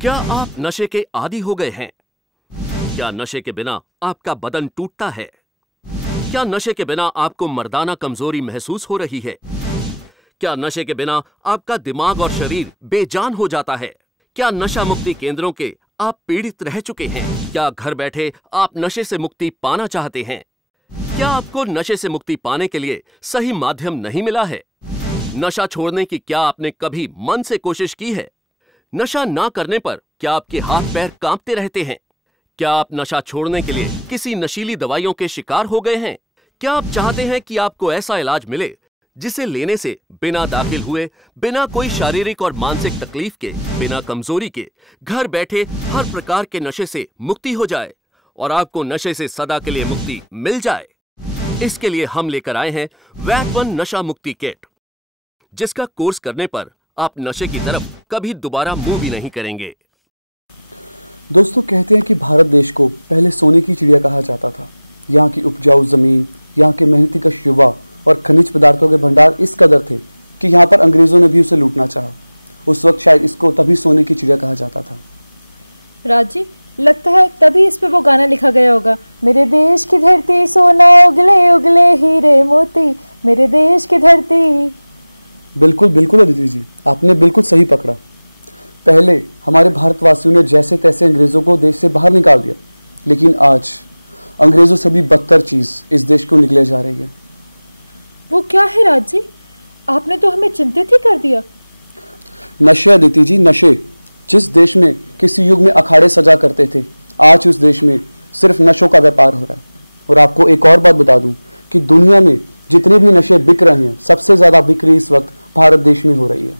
क्या आप नशे के आदी हो गए हैं? क्या नशे के बिना आपका बदन टूटता है? क्या नशे के बिना आपको मर्दाना कमजोरी महसूस हो रही है? क्या नशे के बिना आपका दिमाग और शरीर बेजान हो जाता है? क्या नशा मुक्ति केंद्रों के आप पीड़ित रह चुके हैं? क्या घर बैठे आप नशे से मुक्ति पाना चाहते हैं? क्या आपको नशे से मुक्ति पाने के लिए सही माध्यम नहीं मिला है? नशा छोड़ने की क्या आपने कभी मन से कोशिश की है? नशा ना करने पर क्या आपके हाथ पैर कांपते रहते हैं? क्या आप नशा छोड़ने के लिए किसी नशीली दवाइयों के शिकार हो गए हैं? क्या आप चाहते हैं कि आपको ऐसा इलाज मिले जिसे लेने से बिना दाखिल हुए, बिना कोई शारीरिक और मानसिक तकलीफ के, बिना कमजोरी के, घर बैठे हर प्रकार के नशे से मुक्ति हो जाए और आपको नशे से सदा के लिए मुक्ति मिल जाए? इसके लिए हम लेकर आए हैं वैट-1 नशा मुक्ति किट, जिसका कोर्स करने पर आप नशे की तरफ कभी दोबारा मुंह भी नहीं करेंगे। दोस्तों, कहते हैं कि भारत देश को पहले सोने की चिड़िया कहा जाता था। यहाँ की उपजाऊ जमीन, यहाँ के मेहनती कश युवा और खनिज पदार्थों के भंडार इस कदर थे कि यहाँ पर अंग्रेजों ने भी उसे लूटना चाहा। उस वक्त शायद इसको तभी सोने की चिड़िया कहा जाता था। राज जी, लगता है तभी इस पे वो गाना लिखा गया होगा, मेरे देश की धरती सोना उगले उगले हीरे मोती, मेरे देश की धरती। बिल्कुल बिल्कुल अदिति जी, आपने बिल्कुल सही पकड़ा। पहले हमारे भारतवासियों ने जैसे तैसे अंग्रेज़ों को देश से बाहर निकाल दिया, लेकिन आज अंग्रेज़ों से भी बदतर चीज़ इस देश को निकले जा रही है। वो क्या है राज जी? आपने तो हमें चिंतित ही कर दिया। नशे अदिति जी, नशे। जिस देश में किसी युग में अखाड़े सजा करते थे, आज उस देश में सिर्फ नशों का व्यापार हो रहा है। और आपको एक और बात बता दूं कि दुनिया में जितने भी नशे बिक रहे हैं, सबसे ज़्यादा बिक्री इस वक्त भारत देश में हो रही है।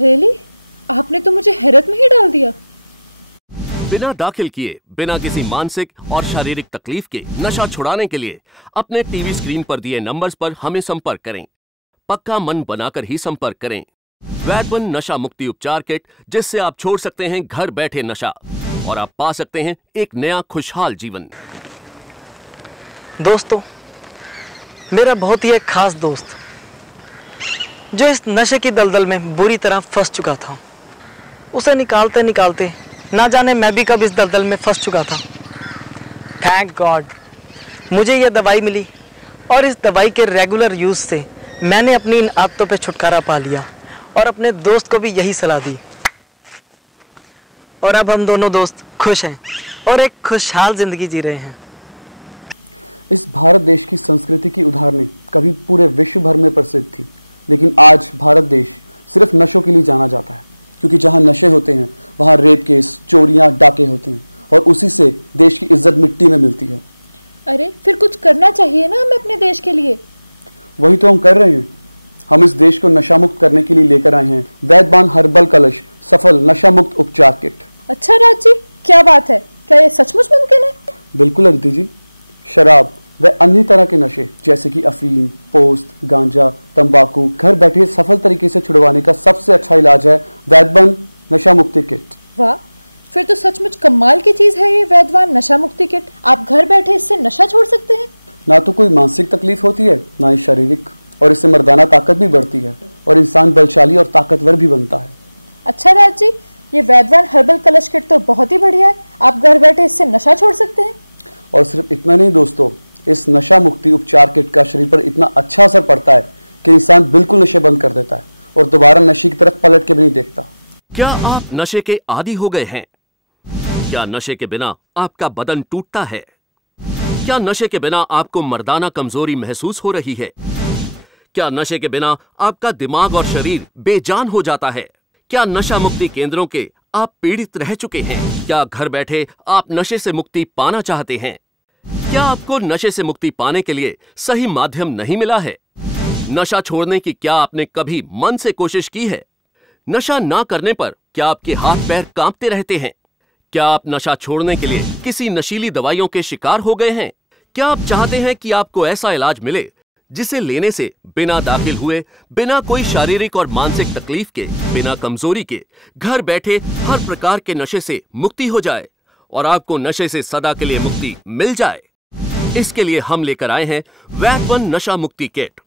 रियली? आपने तो मुझे हैरत में ही डाल दिया। बिना दाखिल किए, बिना किसी मानसिक और शारीरिक तकलीफ के नशा छुड़ाने के लिए अपने टीवी स्क्रीन पर दिए नंबर्स पर हमें संपर्क करें। पक्का मन बनाकर ही संपर्क करें। वैट-1 नशा मुक्ति उपचार किट, जिससे आप छोड़ सकते हैं घर बैठे नशा और आप पा सकते हैं एक नया खुशहाल जीवन। दोस्तों, मेरा बहुत ही एक खास दोस्त जो इस नशे की दलदल में बुरी तरह फंस चुका था, उसे निकालते निकालते ना जाने मैं भी कब इस दलदल में फंस चुका था। थैंक गॉड मुझे यह दवाई मिली और इस दवाई के रेगुलर यूज़ से मैंने अपनी इन आदतों पे छुटकारा पा लिया और अपने दोस्त को भी यही सलाह दी। और अब हम दोनों दोस्त खुश हैं और एक खुशहाल जिंदगी जी रहे हैं। इस भारत देश की संस्कृति की उदाहरणें कभी पूरे विश्व भर में प्रसिद्ध थी, लेकिन आज भारत देश सिर्फ नशों के लिए जाना जाता है, क्योंकि जहां नशे होते हैं वहां रेप केस, चोरियां, डाके होते हैं और उसी से देश की इज्जत मिट्टी में मिलती है। अरे फिर कुछ करना चाहिए ना हमें अपने देश के लिए। वही तो हम कर रहे हैं। हम इस देश को नशा मुक्त करने के लिए लेकर आए हैं वैट-1 हर्बल कलश सफल नशा मुक्त उपचार किट। अच्छा राज जी, क्या बात है? क्या ये सचमुच मुमकिन है? बिल्कुल अदिति जी। शराब व अन्य तरह के नशे जैसे कि अफीम, पोस्त, गांजा, तंबाकू घर बैठे सफल तरीके से छुड़वाने का सबसे अच्छा इलाज है वैट-1 नशा मुक्ति किट। वाह, फिर तो सचमुच कमाल की चीज है ये वैट-1 नशा मुक्ति किट। आप घर बैठे इससे नशा छोड़ सकते हैं। ना तो कोई मानसिक तकलीफ होती है, ना ही शारीरिक, और इससे मर्दाना ताकत भी बढ़ती है और इंसान बलशाली और ताकतवर भी बनता है। अच्छा राज जी, ये वैट-1 हर्बल कलश किट तो बहुत ही बढ़िया है। आप घर बैठे इससे नशा छोड़ सकते हैं। और सिर्फ इतना नहीं दोस्तों, इस नशा मुक्ति उपचार किट का शरीर पर इतना अच्छा असर पड़ता है कि इंसान बिल्कुल नशे बंद कर देता है और दोबारा नशे की तरफ पलट के भी नहीं देखता। क्या आप नशे के आदी हो गए हैं? क्या नशे के बिना आपका बदन टूटता है? क्या नशे के बिना आपको मर्दाना कमजोरी महसूस हो रही है? क्या नशे के बिना आपका दिमाग और शरीर बेजान हो जाता है? क्या नशा मुक्ति केंद्रों के आप पीड़ित रह चुके हैं? क्या घर बैठे आप नशे से मुक्ति पाना चाहते हैं? क्या आपको नशे से मुक्ति पाने के लिए सही माध्यम नहीं मिला है? नशा छोड़ने की क्या आपने कभी मन से कोशिश की है? नशा ना करने पर क्या आपके हाथ पैर कांपते रहते हैं? क्या आप नशा छोड़ने के लिए किसी नशीली दवाइयों के शिकार हो गए हैं? क्या आप चाहते हैं कि आपको ऐसा इलाज मिले जिसे लेने से बिना दाखिल हुए, बिना कोई शारीरिक और मानसिक तकलीफ के, बिना कमजोरी के, घर बैठे हर प्रकार के नशे से मुक्ति हो जाए और आपको नशे से सदा के लिए मुक्ति मिल जाए? इसके लिए हम लेकर आए हैं वैट-1 नशा मुक्ति किट,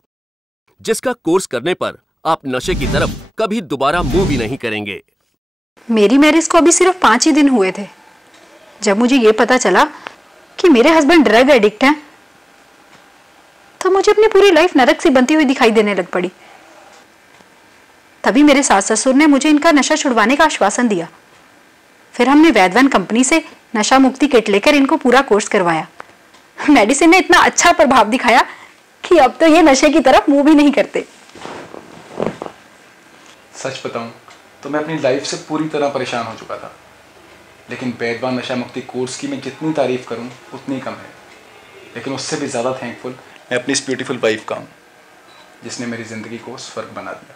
जिसका कोर्स करने पर आप नशे की तरफ कभी दोबारा मुंह भी नहीं करेंगे। मेरी मैरिज को अभी सिर्फ 5 ही दिन हुए थे जब मुझे ये पता चला कि मेरे हस्बैंड ड्रग एडिक्ट हैं, तो मुझे अपनी पूरी लाइफ नरक सी बनती हुई दिखाई देने लग पड़ी। तभी मेरे सास ससुर ने मुझे इनका नशा छुड़वाने का आश्वासन दिया। फिर हमने वैदवन कंपनी से नशा मुक्ति किट लेकर इनको पूरा कोर्स करवाया। मेडिसिन ने इतना अच्छा प्रभाव दिखाया कि अब तो ये नशे की तरफ मुंह भी नहीं करते। सच बताऊं तो मैं अपनी लाइफ से पूरी तरह परेशान हो चुका था, लेकिन वैदवान नशा मुक्ति कोर्स की मैं जितनी तारीफ करूं उतनी कम है। लेकिन उससे भी ज़्यादा थैंकफुल मैं अपनी इस ब्यूटीफुल वाइफ का हूं, जिसने मेरी ज़िंदगी को स्वर्ग बना दिया।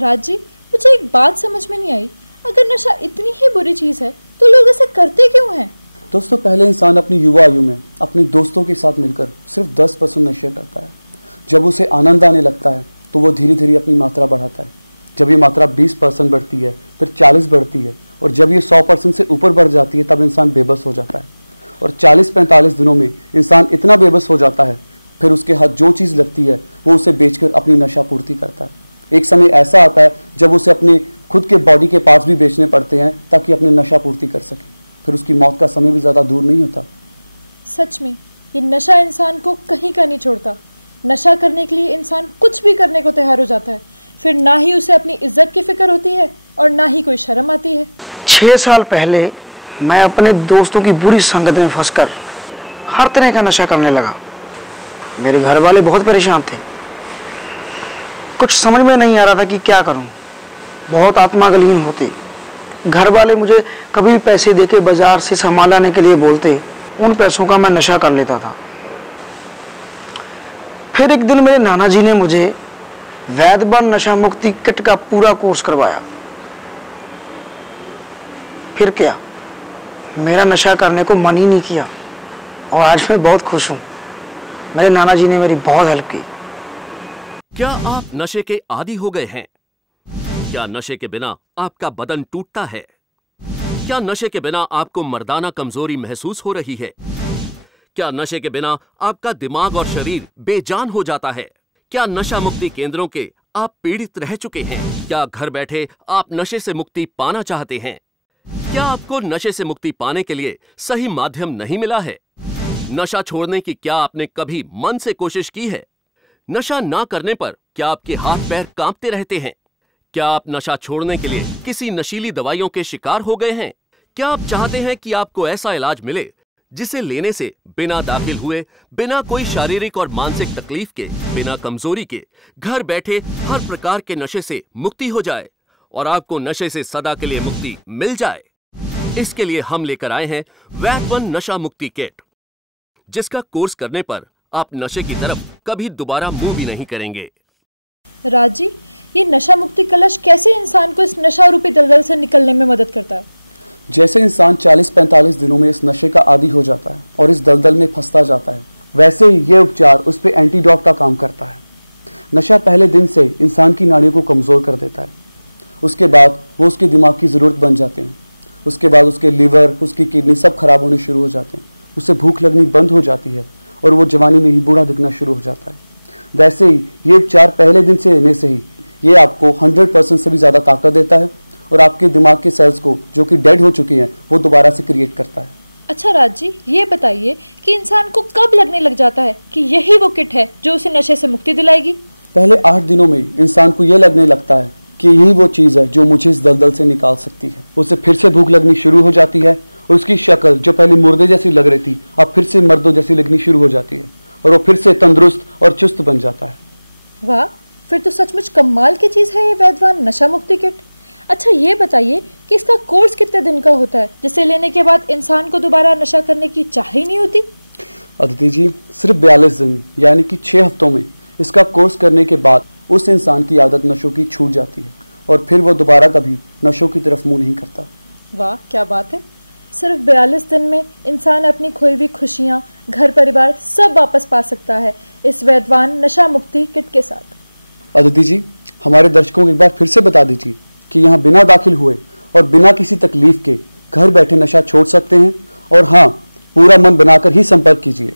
राज जी, मुझे एक बात समझ में नहीं आई, अगर नशा इतनी ही बुरी चीज़ है तो लोग ऐसे करते क्यों हैं? दोस्तों, पहले इंसान अपनी युवा आयु में अपने दोस्तों के साथ मिलकर सिर्फ 10% नशे करता है। जब उसे आनंद आने लगता है तो वो धीरे धीरे अपनी मात्रा बढ़ाता है। जब ये मात्रा 20% बढ़ती है, फिर 40 बढ़ती है, और जब ये 100% से ऊपर बढ़ जाती है तब इंसान बेबस हो जाता है। और 40-45 दिनों में इंसान इतना बेबस हो जाता है, फिर उसके हाथ जो चीज़ लगती है वो उसे बेचकर अपनी नशा पूर्ति करता है। एक समय ऐसा आता है जब उसे अपने खुद के बॉडी के पार्ट्स भी बेचने पड़ते हैं ताकि अपनी नशा पूर्ति कर सके। फिर उसकी मौत का समय भी ज़्यादा दूर नहीं होता। सच में ये नशा इंसान को कहीं का नहीं छोड़ता। नशा करने के लिए इंसान कुछ भी करने को तैयार हो जाता है। फिर ना ही उसे अपनी इज्जत की फिक्र होती है और ना ही कोई शर्म आती है। 6 साल पहले मैं अपने दोस्तों की बुरी संगत में फंसकर हर तरह का नशा करने लगा। मेरे घर वाले बहुत परेशान थे, कुछ समझ में नहीं आ रहा था कि क्या करूं। बहुत आत्मागलीन होती। घर वाले मुझे कभी भी पैसे देके बाजार से सामान लाने के लिए बोलते, उन पैसों का मैं नशा कर लेता था। फिर एक दिन मेरे नाना जी ने मुझे वैदवन नशा मुक्ति किट का पूरा कोर्स करवाया। फिर क्या, मेरा नशा करने को मन ही नहीं किया और आज मैं बहुत खुश हूँ। मेरे नाना जी ने मेरी बहुत हेल्प की। क्या आप नशे के आदी हो गए हैं? क्या नशे के बिना आपका बदन टूटता है? क्या नशे के बिना आपको मर्दाना कमजोरी महसूस हो रही है? क्या नशे के बिना आपका दिमाग और शरीर बेजान हो जाता है? क्या नशा मुक्ति केंद्रों के आप पीड़ित रह चुके हैं? क्या घर बैठे आप नशे से मुक्ति पाना चाहते हैं? क्या आपको नशे से मुक्ति पाने के लिए सही माध्यम नहीं मिला है? नशा छोड़ने की क्या आपने कभी मन से कोशिश की है? नशा ना करने पर क्या आपके हाथ पैर कांपते रहते हैं? क्या आप नशा छोड़ने के लिए किसी नशीली दवाइयों के शिकार हो गए हैं? क्या आप चाहते हैं कि आपको ऐसा इलाज मिले जिसे लेने से बिना दाखिल हुए, बिना कोई शारीरिक और मानसिक तकलीफ के, बिना कमजोरी के घर बैठे हर प्रकार के नशे से मुक्ति हो जाए और आपको नशे से सदा के लिए मुक्ति मिल जाए? इसके लिए हम लेकर आए हैं वैदवन नशा मुक्ति किट, जिसका कोर्स करने पर आप नशे की तरफ कभी दोबारा मुंह भी नहीं करेंगे। राज जी, ये नशा मुक्ति कलश कैसे इंसान को इस नशा रूपी दलदल से निकलने में मदद करता है? जैसे इंसान 40-45 दिनों में इस नशे का आदी हो जाता है और इस दलदल में फंसता जाता है, वैसे ही ये उपचार उस पर एंटीडोट का काम करता है। नशा पहले दिन से इंसान की नाड़ियों को कमज़ोर कर देता है। उसके बाद वो उसके दिमाग की ज़रूरत बन जाते हैं। उसके बाद उसके लीवर, उसकी किडनी सब खराब होने शुरू हो जाते हैं। उसे भूख लगनी बंद हो जाती है और वो जवानी में ही बूढ़ा दिखना शुरू हो जाता है। वैसे ही ये उपचार पहले दिन से लेने से ही ये आपको 100% से भी ज़्यादा ताकत देता है और आपके दिमाग के सेल्स को, जो कि डेड हो चुके हैं, वो दोबारा से क्रिएट करता है। अच्छा राज जी, ये बताइए कि इंसान को कब लगने लग जाता है कि यही वो किट है जो उसे नशे से मुक्ति दिलाएगी? पहले 8 दिनों में इंसान को ये लगने लगता है कि यही वो चीज़ है जो मुझे इस दलदल से निकाल सकती है। उसे फिर से भूख लगनी शुरू हो जाती है और उसकी शक्ल, जो पहले मुर्दे जैसी लग रही थी, अब फिर से मर्दों जैसी लगनी शुरू हो जाती है और वो फिर से तंदुरुस्त और चुस्त बन जाता है। वाह, फिर तो सचमुच कमाल की चीज़ है ये वैदवान नशा मुक्ति किट। अच्छा ये बताइए कि इसका कोर्स कितने दिन का होता है, जिसे लेने के बाद इंसान को दोबारा नशा करने की चाह ही नहीं होती? अदिति जी, सिर्फ 42 दिन यानी कि 6 हफ्तों में इसका कोर्स करने के बाद उस इंसान की आदत नशों की छूट जाती है और फिर वो दोबारा कभी नशों की तरफ मुंह नहीं करता। वाह क्या बात है। सिर्फ 42 दिन में इंसान अपनी खोई हुई खुशियाँ, घर परिवार सब वापस पा सकता है इस वैदवान नशा मुक्ति किट के साथ। अदिति जी, हमारे दर्शकों को एक बार फिर से बता दीजिए कि यहाँ बिना दाखिल हुए और बिना किसी तकलीफ के घर बैठे नशा छोड़ सकते हैं। और हाँ, पूरा मन बनाकर ही संपर्क कीजिए।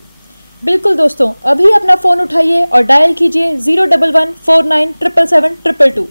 बिल्कुल दोस्तों, अभी अपना फ़ोन उठाइए और डायल कीजिए 01149777722।